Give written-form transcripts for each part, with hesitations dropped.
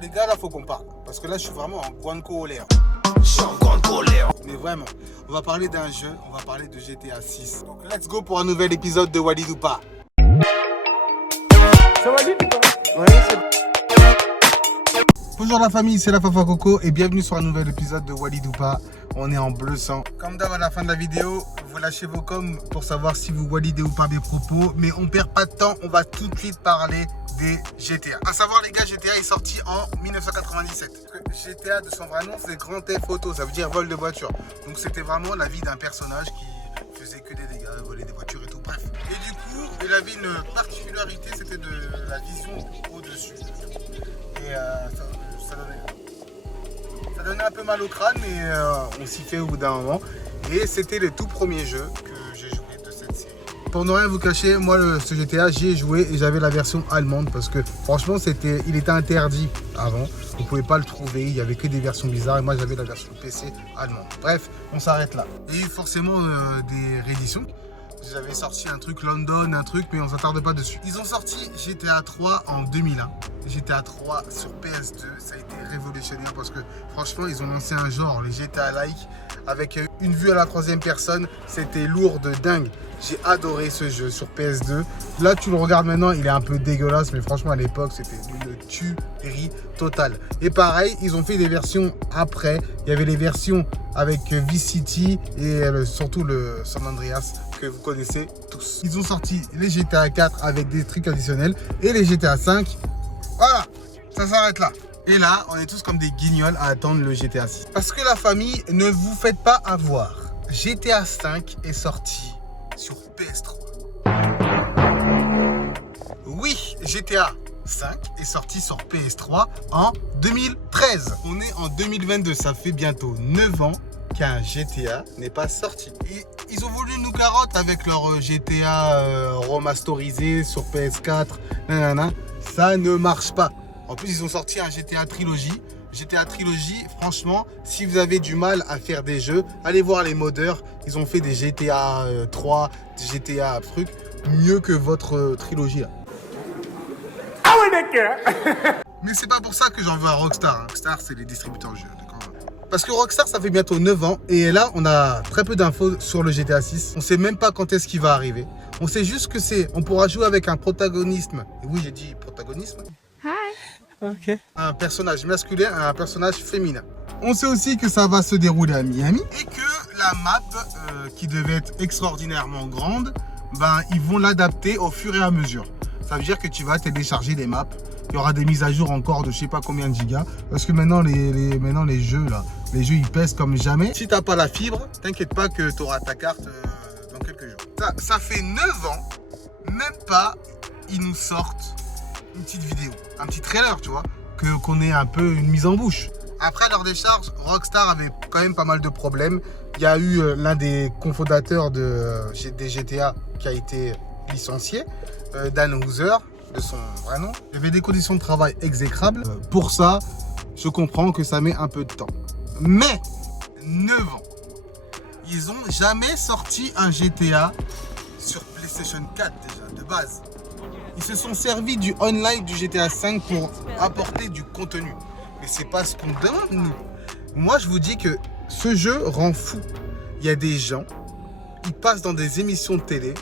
les gars, là, faut qu'on parle. Parce que là, je suis vraiment en grande colère. Je suis en grande colère. Mais vraiment, on va parler d'un jeu, on va parler de GTA 6. Donc, let's go pour un nouvel épisode de Walid ou pas. Ça va vite ou pas? Oui, c'est... Bonjour la famille, c'est la Fafa Coco et bienvenue sur un nouvel épisode de Walid ou pas. On est en bleu sang. Comme d'hab à la fin de la vidéo, vous lâchez vos coms pour savoir si vous validez ou pas mes propos. Mais on perd pas de temps, on va tout de suite parler des GTA. À savoir les gars, GTA est sorti en 1997. GTA de son vrai nom c'est Grand Theft Auto, ça veut dire vol de voiture. Donc c'était vraiment la vie d'un personnage qui faisait que des dégâts, voler des voitures et tout, bref. Et du coup, il avait une particularité, c'était de la vision au-dessus. Et ça donnait un peu mal au crâne, mais on s'y fait au bout d'un moment. Et c'était le tout premier jeu que j'ai joué de cette série. Pour ne rien vous cacher, moi ce GTA j'y ai joué et j'avais la version allemande parce que franchement il était interdit avant. Vous ne pouvez pas le trouver, il n'y avait que des versions bizarres et moi j'avais la version PC allemande. Bref, on s'arrête là. Il y a eu forcément des rééditions. Ils avaient sorti un truc London, un truc, mais on s'attarde pas dessus. Ils ont sorti GTA 3 en 2001. GTA 3 sur PS2, ça a été révolutionnaire parce que franchement, ils ont lancé un genre, les GTA-like, avec une vue à la troisième personne. C'était lourd de dingue. J'ai adoré ce jeu sur PS2. Là, tu le regardes maintenant, il est un peu dégueulasse, mais franchement, à l'époque, c'était une tuerie totale. Et pareil, ils ont fait des versions après. Il y avait les versions avec Vice City et surtout le San Andreas que vous connaissez tous. Ils ont sorti les GTA 4 avec des trucs additionnels et les GTA 5. Voilà, ça s'arrête là. Et là, on est tous comme des guignols à attendre le GTA 6. Parce que la famille, ne vous faites pas avoir. GTA 5 est sorti sur PS3. Oui, GTA 5 est sorti sur PS3 en 2013. On est en 2022, ça fait bientôt 9 ans qu'un GTA n'est pas sorti. Et ils ont voulu nous carottes avec leur GTA remasterisé sur PS4. Nanana. Ça ne marche pas. En plus, ils ont sorti un GTA Trilogy. GTA Trilogy, franchement, si vous avez du mal à faire des jeux, allez voir les modeurs. Ils ont fait des GTA 3, des GTA trucs, mieux que votre trilogie là. Ah ouais, d'accord. Mais c'est pas pour ça que j'en veux à Rockstar. Rockstar, c'est les distributeurs de jeux, d'accord? Parce que Rockstar, ça fait bientôt 9 ans. Et là, on a très peu d'infos sur le GTA 6. On sait même pas quand est-ce qu'il va arriver. On sait juste que on pourra jouer avec un protagonisme. Et oui, j'ai dit protagonisme. Hi. Ok. Un personnage masculin et un personnage féminin. On sait aussi que ça va se dérouler à Miami. Et que la map, qui devait être extraordinairement grande, ben, ils vont l'adapter au fur et à mesure. Ça veut dire que tu vas télécharger des maps. Il y aura des mises à jour encore de je sais pas combien de gigas. Parce que maintenant, les jeux, là, les jeux, ils pèsent comme jamais. Si tu n'as pas la fibre, t'inquiète pas que tu auras ta carte dans quelques jours. Ça fait 9 ans, même pas, ils nous sortent une petite vidéo, un petit trailer, tu vois, qu'on ait un peu une mise en bouche. Après leur décharge, Rockstar avait quand même pas mal de problèmes. Il y a eu l'un des cofondateurs des GTA qui a été licencié, Dan Houser, de son vrai nom. Il y avait des conditions de travail exécrables. Pour ça, je comprends que ça met un peu de temps. Mais 9 ans, ils n'ont jamais sorti un GTA sur PlayStation 4 déjà, de base. Ils se sont servis du online du GTA 5 pour apporter du contenu. Mais c'est pas ce qu'on demande, nous. Moi, je vous dis que ce jeu rend fou. Il y a des gens, ils passent dans des émissions de télé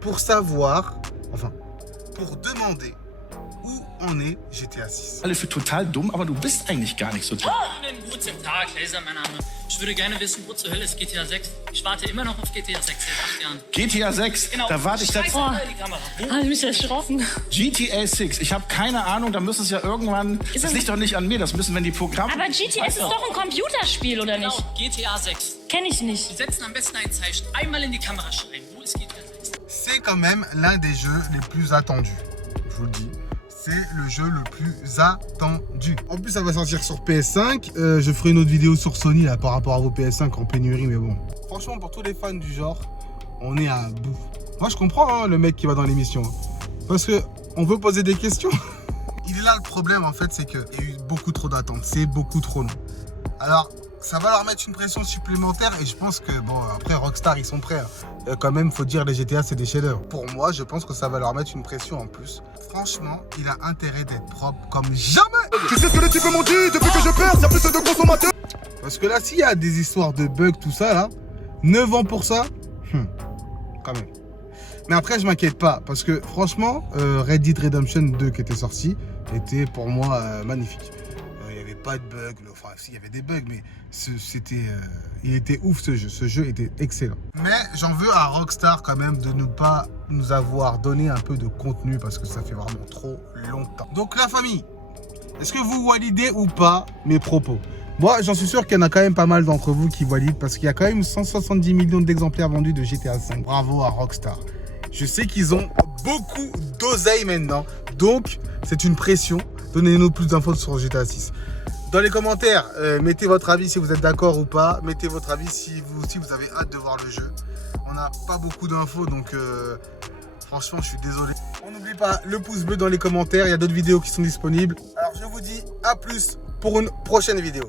pour savoir, enfin, pour demander où en est GTA 6. Alle für total dumm, aber du bist eigentlich gar nicht so dumm. Einen guten Tag, Laser, mein Name. Ich würde gerne wissen, wo zur Hölle ist GTA 6? Ich warte immer noch auf GTA 6 seit 8 Jahren. GTA 6, Genau. da warte ich seit... Scheiße, die Kamera. Habe ich mich erschrocken. GTA 6, ich habe keine Ahnung, da müssen es ja irgendwann... Das liegt doch nicht an mir, das müssen, wenn die Programme... Aber GTS ist doch ein Computerspiel, oder Genau, nicht? GTA 6. Kenn ich nicht. Wir setzen am besten ein Zeichen. Einmal in die Kamera schreiben. Wo ist GTA 6? C'est quand même l'un des jeux les plus attendus. Je vous le dis. C'est le jeu le plus attendu. En plus, ça va sortir sur PS5. Je ferai une autre vidéo sur Sony là, par rapport à vos PS5 en pénurie, mais bon. Franchement, pour tous les fans du genre, on est à bout. Moi, je comprends hein, le mec qui va dans l'émission. Parce que on veut poser des questions. Il est là le problème, en fait, c'est qu'il y a eu beaucoup trop d'attentes. C'est beaucoup trop long. Alors, ça va leur mettre une pression supplémentaire et je pense que, bon, après Rockstar, ils sont prêts. Quand même, faut dire, les GTA, c'est des chefs-d'œuvre. Pour moi, je pense que ça va leur mettre une pression en plus. Franchement, il a intérêt d'être propre comme jamais. Tu sais ce que les types peu mon dit, depuis que je perds, y'a plus de consommateurs. Parce que là, s'il y a des histoires de bugs, tout ça, là, 9 ans pour ça, quand même. Mais après, je m'inquiète pas, parce que franchement, Red Dead Redemption 2 qui était sorti, était pour moi magnifique. Il n'y avait pas de bugs, enfin, si, il y avait des bugs, mais il était ouf ce jeu. Ce jeu était excellent. Mais j'en veux à Rockstar quand même de ne pas nous avoir donné un peu de contenu, parce que ça fait vraiment trop longtemps. Donc la famille, est-ce que vous validez ou pas mes propos? Moi, j'en suis sûr qu'il y en a quand même pas mal d'entre vous qui valident parce qu'il y a quand même 170 millions d'exemplaires vendus de GTA V. Bravo à Rockstar. Je sais qu'ils ont beaucoup d'oseille maintenant, donc c'est une pression. Donnez-nous plus d'infos sur GTA 6. Dans les commentaires, mettez votre avis si vous êtes d'accord ou pas. Mettez votre avis si vous aussi vous avez hâte de voir le jeu. On n'a pas beaucoup d'infos, donc franchement, je suis désolé. On n'oublie pas le pouce bleu dans les commentaires. Il y a d'autres vidéos qui sont disponibles. Alors, je vous dis à plus pour une prochaine vidéo.